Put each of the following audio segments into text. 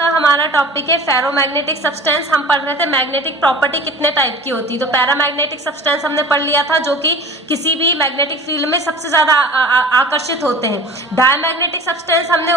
का हमारा टॉपिक है फेरोमैग्नेटिक सब्सटेंस। हम पढ़ रहे थे मैग्नेटिक प्रॉपर्टी कितने टाइप की होती है। तो पैरामैग्नेटिक सब्सटेंस हमने पढ़ लिया था जो कि किसी भी मैग्नेटिक फील्ड में सबसे ज्यादा आकर्षित होते हैं। डायमैग्नेटिक सब्सटेंस हमने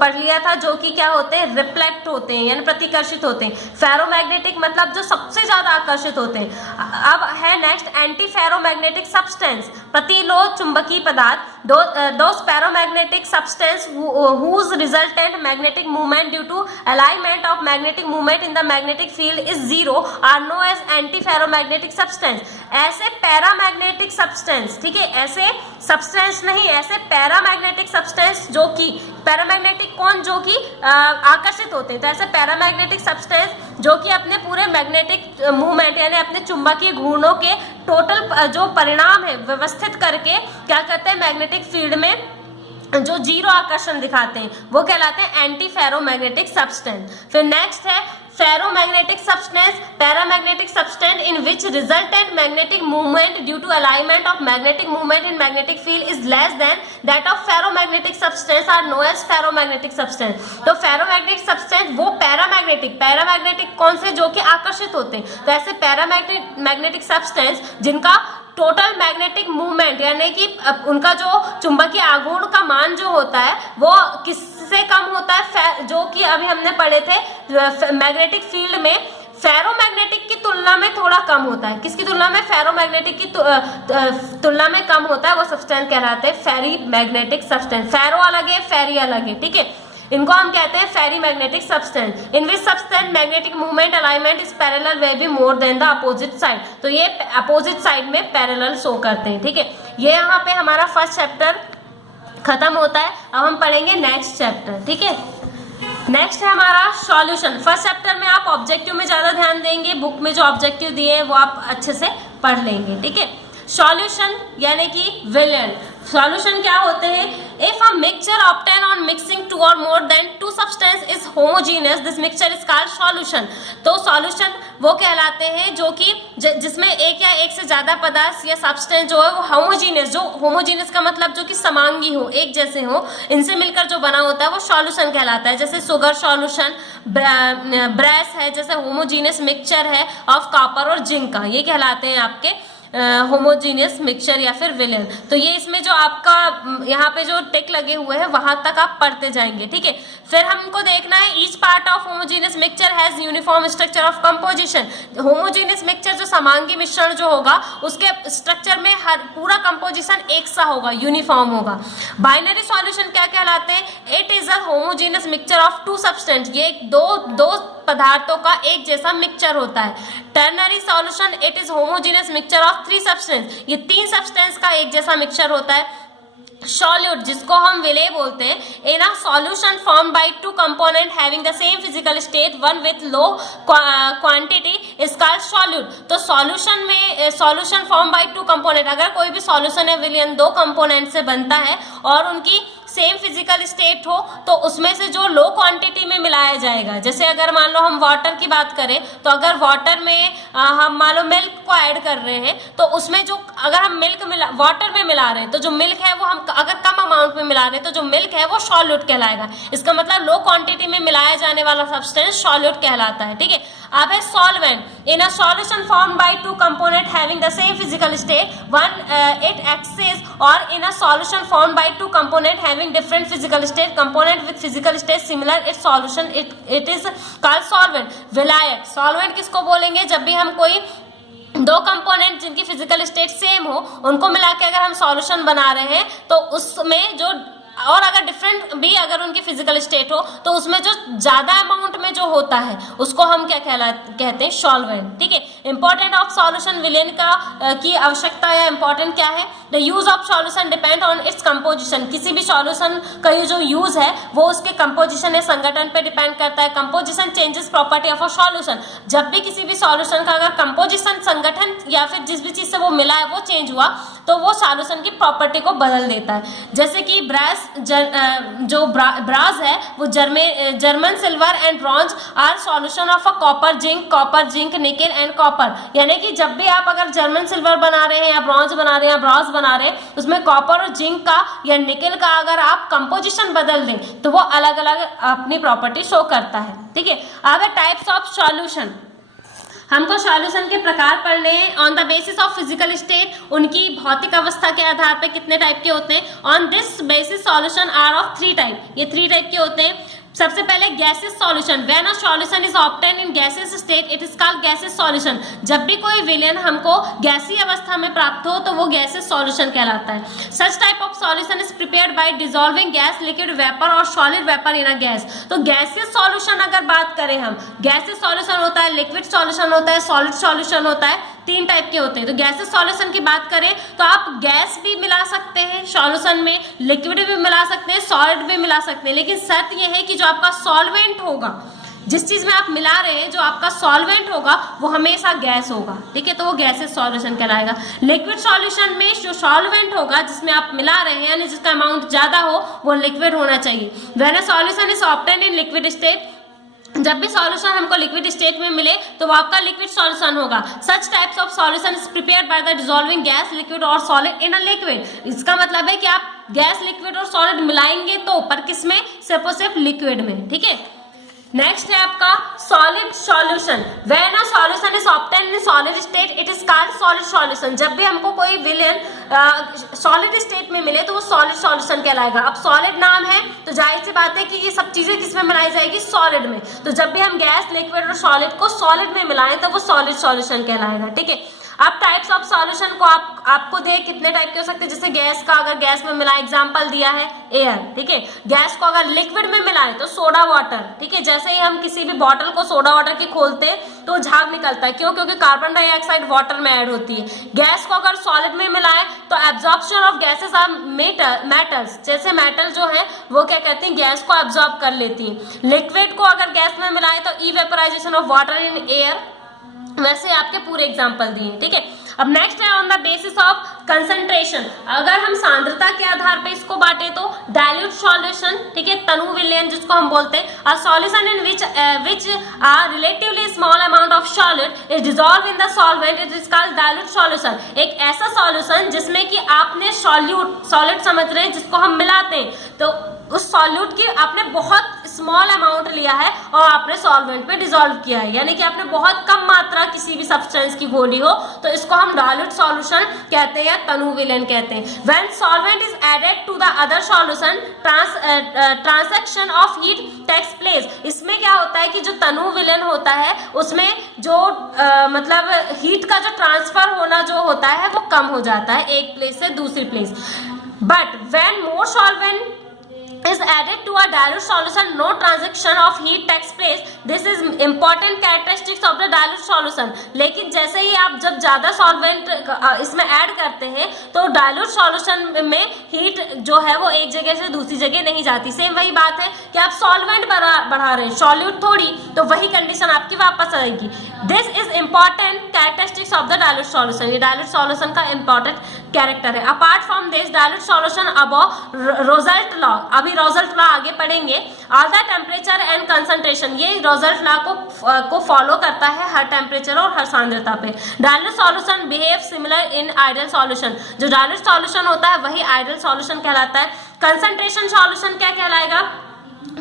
पढ़ लिया था जो कि क्या होते हैं, रिफ्लेक्ट होते हैं यानी प्रतिकर्षित होते हैं। फेरोमैग्नेटिक मतलब जो सबसे ज्यादा आकर्षित होते हैं। अब है नेक्स्ट एंटी फेरोमैग्नेटिक सब्सटेंस, प्रतिलोम चुंबकीय पदार्थ। Those paramagnetic substance whose resultant magnetic movement due to alignment of magnetic movement in the magnetic field is zero are known as antiferromagnetic substance। ऐसे पैरामैग्नेटिक सब्सटेंस, ठीक है, ऐसे सब्सटेंस नहीं, ऐसे paramagnetic substance जो कि पैरामैग्नेटिक कौन, जो कि आकर्षित होते हैं। तो ऐसे पैरामैग्नेटिक सब्सटेंस जो कि अपने पूरे मैग्नेटिक मूवमेंट यानी अपने चुंबकीय घूर्णनों के टोटल जो परिणाम है व्यवस्थित करके क्या करते हैं, मैग्नेटिक फील्ड में जो जीरो आकर्षण दिखाते हैं वो कहलाते हैं एंटी फेरोमैग्नेटिक सब्सटेंस। फिर नेक्स्ट है ferromagnetic substance, paramagnetic substance in which resultant magnetic movement due to alignment of magnetic movement in magnetic field is less than that of ferromagnetic substance are known as ferromagnetic substance। तो ferromagnetic substance वो paramagnetic कौन से, जो कि आकर्षित होते हैं। तो ऐसे पैरामैग्नेटिक सब्सटेंस जिनका टोटल मैग्नेटिक मूवमेंट यानी कि उनका जो चुंबकीय आघूर्ण का मान जो होता है वो किससे कम होता है, जो कि अभी हमने पढ़े थे मैग्नेटिक फील्ड में फेरोमैग्नेटिक की तुलना में थोड़ा कम होता है। किसकी तुलना में, फेरोमैग्नेटिक की तुलना में कम होता है, वो सब्सटेंस कहलाते हैं फेरी मैग्नेटिक सब्सटेंस। फेरो अलग है, फेरी अलग है, ठीक है। इनको हम कहते हैं ferrimagnetic substance. In which substance magnetic movement alignment is parallel way be more than the opposite side. तो ये अपोजिट साइड में पैरेलल शो करते हैं, ठीक है। ये यहाँ पे हमारा फर्स्ट चैप्टर खत्म होता है। अब हम पढ़ेंगे नेक्स्ट चैप्टर, ठीक है। नेक्स्ट है हमारा सॉल्यूशन। फर्स्ट चैप्टर में आप ऑब्जेक्टिव में ज्यादा ध्यान देंगे, बुक में जो ऑब्जेक्टिव दिए हैं वो आप अच्छे से पढ़ लेंगे, ठीक है। सॉल्यूशन यानी कि विलयन। सॉल्यूशन क्या होते हैं, if a mixture obtain on mixing two or more than two substance is homogeneous this mixture is called solution. तो सॉल्यूशन वो कहलाते हैं जो कि जिसमें एक या एक से ज्यादा पदार्थ या सब्सटेंस जो है वो होमोजीनियस, जो होमोजीनियस का मतलब जो कि समांगी हो, एक जैसे हो, इनसे मिलकर जो बना होता है वो सॉल्यूशन कहलाता है। जैसे शुगर सॉल्यूशन, ब्रेस है, जैसे होमोजीनियस मिक्सचर है ऑफ कॉपर और जिंक का, ये कहलाते हैं आपके होमोजीनियस मिक्सचर या फिर विलयन। तो ये इसमें जो आपका यहाँ पे जो टिक लगे हुए हैं वहां तक आप पढ़ते जाएंगे, ठीक है। फिर हमको देखना है each part of homogeneous mixture has uniform structure of composition. Homogeneous mixture जो समांगी मिश्रण जो होगा उसके स्ट्रक्चर में हर पूरा कंपोजिशन एक सा होगा, यूनिफॉर्म होगा। बाइनरी सॉल्यूशन क्या कहलाते हैं, it is a homogeneous mixture of two substance, ये दो पदार्थों का एक जैसा मिक्सचर होता है। Ternary solution it is homogeneous mixture of three substance, ये तीन सब्सटेंस का एक जैसा मिक्सचर होता है। सॉल्यूट जिसको हम विलेय बोलते हैं, in a solution form by two component having the same physical state one with low quantity is called solute. तो सॉल्यूशन में solution form by two component, अगर कोई भी सॉल्यूशन या विलयन दो कंपोनेंट से बनता है और उनकी सेम फिजिकल स्टेट हो तो उसमें से जो लो क्वांटिटी में मिलाया जाएगा। जैसे अगर मान लो हम वाटर की बात करें तो अगर वाटर में हम मान लो मिल्क को ऐड कर रहे हैं तो उसमें जो अगर हम मिल्क वाटर में मिला रहे हैं तो जो मिल्क है वो हम अगर कम अमाउंट में मिला रहे हैं तो जो मिल्क है वो सॉल्यूट कहलाएगा। इसका मतलब लो क्वांटिटी में मिलाया जाने वाला सब्सटेंस सॉल्यूट कहलाता है, ठीक है। अब है solvent. In a solution form by two component having the same physical state one it excess or in a solution form by two component having different physical state component with physical state similar it solution it is called solvent. विलायक। Solvent किसको बोलेंगे, जब भी हम कोई दो component जिनकी physical state same हो उनको मिला के अगर हम सॉल्यूशन बना रहे हैं तो उसमें जो और अगर डिफरेंट भी अगर उनकी फिजिकल स्टेट हो तो उसमें जो ज्यादा अमाउंट में जो होता है उसको हम क्या कहते हैं, सॉल्वेंट, ठीक है। इंपॉर्टेंट ऑफ सॉल्यूशन विलयन का की आवश्यकता या इंपॉर्टेंट क्या है, the use of solution depend on its composition. किसी भी सॉल्यूशन का ये जो यूज है वो उसके कंपोजिशन या संगठन पे डिपेंड करता है। Composition changes property of a solution. जब भी किसी भी सॉल्यूशन का अगर कंपोजिशन, संगठन या फिर जिस भी चीज से वो मिला है वो चेंज हुआ तो वो सॉल्यूशन की प्रॉपर्टी को बदल देता है। जैसे कि ब्रेस जो ब्रास है वो German silver and bronze are solution of a copper zinc nickel and copper. यानी कि जब भी आप अगर जर्मन सिल्वर बना रहे हैं या ब्रॉन्ज बना रहे हैं या ब्रास बना रहे हैं, उसमें कॉपर और जिंक का या निकेल का अगर आप कंपोजिशन बदल दें तो वो अलग अलग अपनी प्रॉपर्टी शो करता है। ठीक है, आगे टाइप्स ऑफ सॉल्यूशन, हमको सॉल्यूशन के प्रकार पढ़ने हैं। On the basis of physical state, उनकी भौतिक अवस्था के आधार पर कितने टाइप के होते हैं। On this basis solution are of 3 type, ये 3 टाइप के होते हैं। सबसे पहले gases solution, when a solution is obtain in gases state it is called gases solution. जब भी कोई विलयन हमको गैसीय अवस्था में प्राप्त हो तो वो गैसेस सॉल्यूशन कहलाता है। Such type of solution is prepared by dissolving gas, liquid vapour or solid vapour in a gas. तो गैसेस सॉल्यूशन अगर बात करें हम, गैसेस सॉल्यूशन होता है, लिक्विड सॉल्यूशन होता है, सॉलिड सॉल्यूशन होता है, 3 टाइप के होते हैं। तो गैसेस सॉल्यूशन की बात करें तो आप गैस भी मिला सकते हैं सॉल्यूशन में, लिक्विड भी मिला सकते हैं, सॉलिड भी मिला सकते हैं, लेकिन शर्त यह है कि जो आपका सॉल्वेंट होगा, जिस चीज में आप मिला रहे हैं, जो आपका सॉल्वेंट होगा वो हमेशा गैस होगा। ठीक है, तो वो गैसेस सॉल्यूशन कहलाएगा। लिक्विड सॉल्यूशन में जो सॉल्वेंट होगा जिसमें आप मिला रहे हैं, यानी जिसका अमाउंट ज्यादा हो, वो लिक्विड होना चाहिए। When a solution is obtain in liquid state, जब भी सॉल्यूशन हमको लिक्विड स्टेट में मिले तो वो आपका लिक्विड सॉल्यूशन होगा। Such types of solution is prepared by the dissolving gas, liquid और सॉलिड इन अ लिक्विड। इसका मतलब है कि आप गैस, लिक्विड और सॉलिड मिलाएंगे तो पर किसमें, सिर्फ और सिर्फ लिक्विड में। ठीक है, नेक्स्ट है आपका solid solution. When a solution is obtain in solid state it is called solid solution. जब भी हमको कोई विलयन सॉलिड स्टेट में मिले तो वो सॉलिड सॉल्यूशन कहलाएगा। अब सॉलिड नाम है तो जाहिर सी बात है कि ये सब चीजें किसमें मिलाई जाएगी, सॉलिड में। तो जब भी हम गैस, लिक्विड और सॉलिड को सॉलिड में मिलाएं तो वो सॉलिड सॉल्यूशन कहलाएगा। ठीक है, अब टाइप्स ऑफ सॉल्यूशन को आपको दे कितने टाइप के हो सकते हैं। जैसे गैस का अगर गैस में मिलाए, एग्जांपल दिया है एयर। ठीक है, गैस को अगर लिक्विड में मिलाए तो सोडा वाटर। ठीक है, जैसे ही हम किसी भी बॉटल को सोडा वाटर की खोलते हैं तो झाग निकलता है, क्यों, क्योंकि कार्बन डाइऑक्साइड वाटर में ऐड होती है। गैस को अगर सॉलिड में मिलाए तो absorption of gases are metals, जैसे मेटल जो है वो क्या कहते हैं, गैस को एब्जॉर्ब कर लेती है। लिक्विड को अगर गैस में मिलाए तो इवेपोराइजेशन ऑफ वाटर इन एयर। वैसे आपके पूरे एग्जाम्पल दिए। ठीक है, अब नेक्स्ट है on the basis of concentration. अगर हम सांद्रता के आधार पे इसको बांटे तो डाइल्यूट सॉल्यूशन, ठीक है, तनु विलयन जिसको हम बोलते हैं, a solution in which a relatively small amount of solid is dissolve in the solvent it is called dilute solution. एक ऐसा सॉल्यूशन जिसमें कि आपने सॉलिड समझ रहे हैं जिसको हम मिलाते हैं, तो उस सॉल्यूट की आपने बहुत स्मॉल अमाउंट लिया है और आपने सॉल्वेंट में डिसॉल्व किया है, यानी कि आपने बहुत कम मात्रा किसी भी सब्सटेंस की घोली हो, तो इसको हम डाइल्यूट सॉल्यूशन कहते हैं या तनु विलयन कहते हैं। When solvent is added to the other solution transaction of heat takes place. इसमें क्या होता है कि जो तनु विलयन होता है उसमें जो मतलब हीट का जो ट्रांसफर होना जो होता है वो कम हो जाता है एक प्लेस से दूसरी place. But when more solvent is added to a dilute solution, no transaction of heat takes place. This is important characteristics of the dilute solution. लेकिन जैसे ही आप जब ज्यादा सॉल्वेंट इसमें ऐड करते हैं तो डाइल्यूट सॉल्यूशन में हीट जो है वो एक जगह से दूसरी जगह नहीं जाती। सेम वही बात है कि आप सॉल्वेंट बढ़ा रहे हैं, सॉल्यूट थोड़ी, तो वही कंडीशन आपकी वापस आएगी। This is important characteristics of the dilute solution. ये डाइल्यूट सॉल्यूशन का इंपॉर्टेंट कैरेक्टर है। Apart from this dilute solution above Raoult law, अभी रोजल्ट लॉ आगे पढ़ेंगे। All the temperature and concentration, ये रोजल्ट लॉ को फॉलो करता है हर टेम्परेचर और हर सांद्रता पे। Dilute solution behave similar in ideal solution. जो डाइल्यूट सॉल्यूशन होता है वही आइडियल सॉल्यूशन कहलाता है। कंसंट्रेशन सॉल्यूशन क्या कहलाएगा,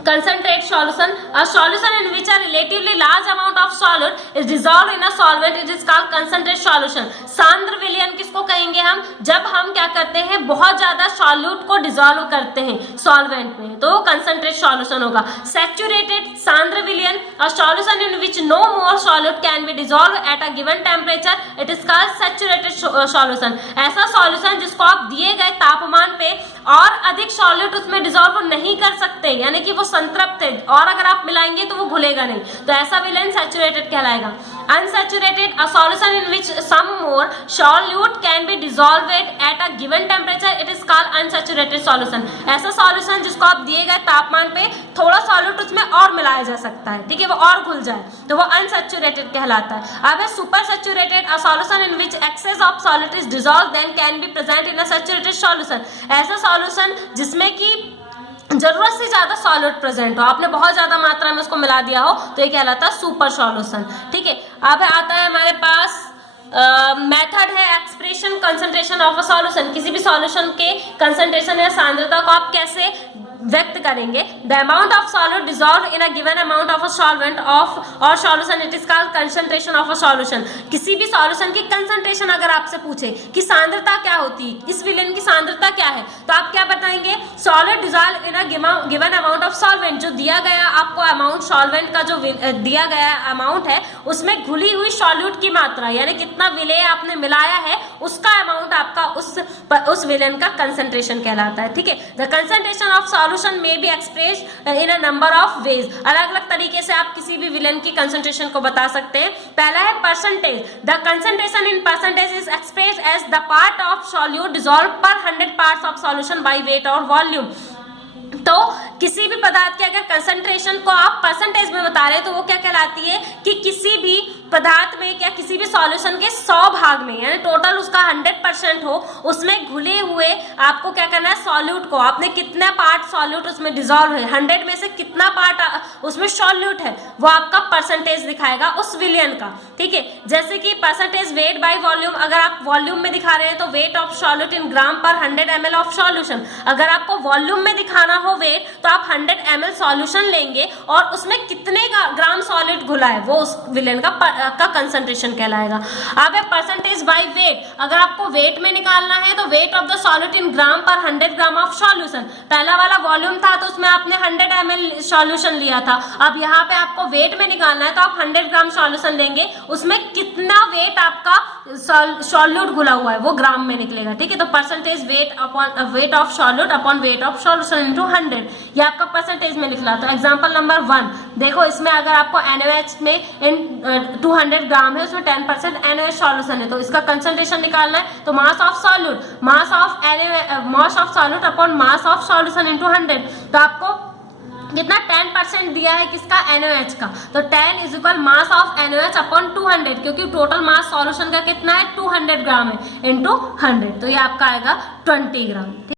concentrate solution, a solution in which a relatively large amount of solid is dissolved in a solvent, it is called concentrate solution. सांद्र विलयन किसको कहेंगे हम, जब हम क्या करते हैं बहुत ज्यादा सॉल्यूट को डिसॉल्व करते हैं सॉल्वेंट में, तो कंसंट्रेट सॉल्यूशन होगा। सैचुरेटेड सांद्र विलयन, a solution in which no more solute can be dissolved at a given temperature, it is called saturated solution. ऐसा सॉल्यूशन जिसको आप दिए गए तापमान पे और अधिक सॉल्यूट उसमें डिसॉल्व नहीं कर सकते, यानी कि वो संतृप्त है और अगर आप मिलाएंगे तो वो घुलेगा नहीं, तो ऐसा विलयन सैचुरेटेड कहलाएगा। Unsaturated, a solution in which some more solute can be dissolved at a given temperature, it is called unsaturated solution. ऐसा solution जिसको आप दिए गए तापमान पे थोड़ा solute उसमें और मिलाया जा सकता है, ठीक है, वो और घुल जाए तो वो unsaturated कहलाता है. अब है supersaturated, a solution in which excess of solute is dissolved then can be present in a saturated solution. ऐसा solution जिसमें कि जरूरत से ज्यादा सॉल्यूट प्रेजेंट हो, आपने बहुत ज्यादा मात्रा में उसको मिला दिया हो तो ये कहलाता है सुपर सॉल्यूशन. ठीक है, अब आता है हमारे पास मेथड है expression concentration of a solution. किसी भी सॉल्यूशन के कंसंट्रेशन या सांद्रता को आप कैसे व्यक्त करेंगे. The amount of solute dissolve in a given amount of a solvent of or solution, it is called concentration of a solution. किसी भी सॉल्यूशन की कंसंट्रेशन अगर आपसे पूछे कि सांद्रता क्या होती है, इस विलेन की सांद्रता क्या है, तो आप क्या बताएंगे. Solute dissolve in a given amount of solvent, जो दिया गया आपको अमाउंट सॉल्वेंट का जो दिया गया अमाउंट है उसमें घुली हुई सॉल्यूट की मात्रा यानी कितना विलेय आपने मिलाया है उसका अमाउंट आपका उस विलेन का कंसंट्रेशन कहलाता है. ठीक है, द कंसंट्रेशन ऑफ सॉल्यूशन में be expressed in a number of ways. अलग अलग तरीके से आप किसी भी विलेन की कंसंट्रेशन को बता सकते हैं. पहला है percentage. The concentration in percentage is expressed as the part of solute dissolve per 100 parts of solution by weight और वॉल्यूम. तो किसी भी पदार्थ के अगर कंसंट्रेशन को आप परसेंटेज में बता रहे हैं तो वो क्या कहलाती है कि किसी भी पदार्थ में या किसी भी सॉल्यूशन के 100 भाग में यानी टोटल उसका 100% हो उसमें घुले हुए आपको क्या करना है सॉल्यूट को आपने कितना पार्ट सॉल्यूट उसमें डिसॉल्व है 100 में से कितना पार्ट उसमें सॉल्यूट है वो आपका परसेंटेज दिखाएगा उस विलियन का. ठीक है, जैसे कि परसेंटेज वेट बाय वॉल्यूम, अगर आप वॉल्यूम में दिखा रहे हैं तो weight of solute in gram per 100 ml of solution. अगर आपको वॉल्यूम में दिखाना हो वेट तो आप 100 ml सॉल्यूशन लेंगे और उसमें कितने ग्राम सॉल्यूट घुला है वो उस विलेन का कंसंट्रेशन कहलाएगा. अब है परसेंटेज बाय वेट. अगर आपको वेट में निकालना है तो weight of the solute in gram per 100 gram of solution. पहला वाला वॉल्यूम था तो उसमें आपने 100 ml सॉल्यूशन लिया था. अब यहाँ पे आपको वेट में निकालना है तो आप 100 ग्राम सॉल्यूशन लेंगे उसमें कितना वेट आपका सॉल्यूट घुला हुआ है वो ग्राम में निकलेगा. ठीक है, तो percentage weight upon weight of solute upon weight of solution into 100 ये आपका परसेंटेज में निकला. तो एग्जांपल नंबर 1 देखो, इसमें अगर आपको NaOH में इन 200 ग्राम है उसमें 10% NaOH सॉल्यूशन है तो इसका कंसंट्रेशन निकालना है तो mass of solute mass of solute upon mass of solution into 100. तो आपको कितना 10% दिया है किसका NaOH का, तो 10 is equal mass of NaOH upon 200 क्योंकि टोटल मास सॉल्यूशन का कितना है 200 ग्राम है इनटू 100 तो ये आपका आएगा 20 ग्राम.